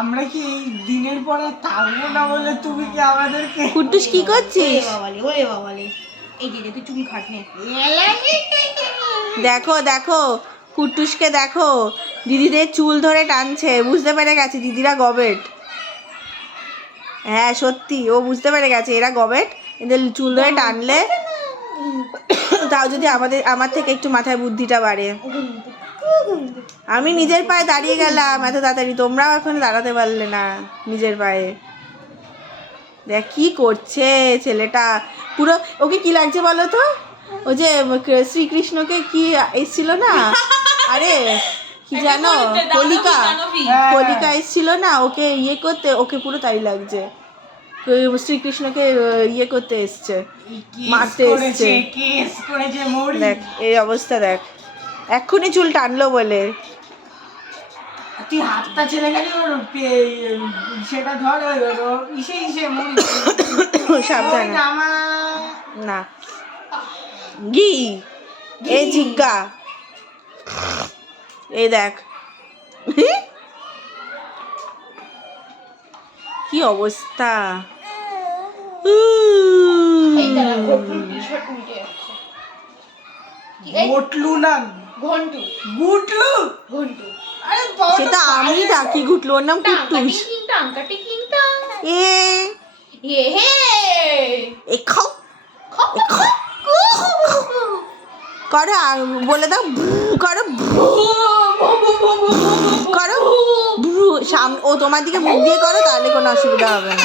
আমরা কি এই দিনের পর আর থাকবো না বলে তুমি কি আমাদেরকে কুট্টুস কি করছিস? ওরে বাবালে এই যে তুই চুল খাটনি দেখো দেখো কুট্টুসকে দেখো, দিদিদের চুল ধরে টানছে, বুঝতে পেরে গেছে দিদিরা গবেট। হ্যাঁ সত্যি, ও বুঝতে পেরে গেছে এরা গবেট, এদের চুল ধরে টানলে তাও যদি আমার থেকে একটু মাথায় বুদ্ধিটা বাড়ে। আমি নিজের পায়ে দাঁড়িয়ে গেলাম এত তাড়াতাড়ি, তোমরাও এখন দাঁড়াতে পারলে না নিজের পায়ে। দেখ কি করছে ছেলেটা, পুরো ওকে কি লাগছে বলো তো, ও যে শ্রীকৃষ্ণকে কি এসছিল না, আরে কি জানো কলিকা, কলিকা এসছিল না ওকে ইয়ে করতে, ওকে পুরো তাই লাগছে, শ্রীকৃষ্ণকে ইয়ে করতে এসছে, মারতে এসছে। দেখ এই অবস্থা, দেখ এক্ষুনি চুল টানলো বলে। তুই হাতটা ছেড়ে গেলি সেটা ধর ইসে ইসে সাবধানে না গি এই জিজ্ঞা, এই দেখ কি অবস্থা। ঘটলু না ঘন্টু গুটলু, ঘন্টু সেটা আমি ডাকি ঘুটলো, ওর নাম কুট্টুস। এ এ খাও করো, বলে দাও করো করো, সামনে ও তোমার দিকে মুখ দিয়ে করো, তাহলে কোনো অসুবিধা হবে না।